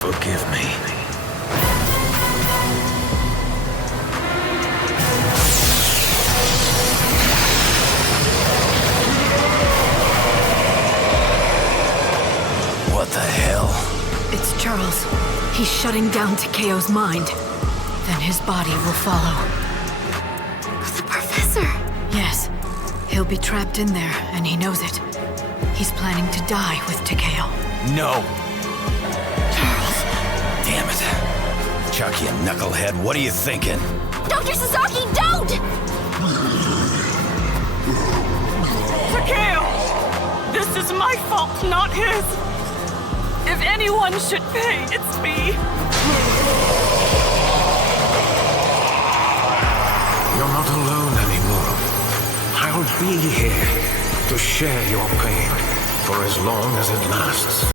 Forgive me. What the hell? It's Charles. He's shutting down dceu's mind. Then his body will follow. The professor! Yes. He'll be trapped in there, and he knows it. He's planning to die with dceu. No. Charles! Damn it. Chuck, you knucklehead, what are you thinking? Dr. Sasaki, don't! dceu! This is my fault, not his. If anyone should pay, it's me. You're not alone anymore. I'll be here to share your pain for as long as it lasts.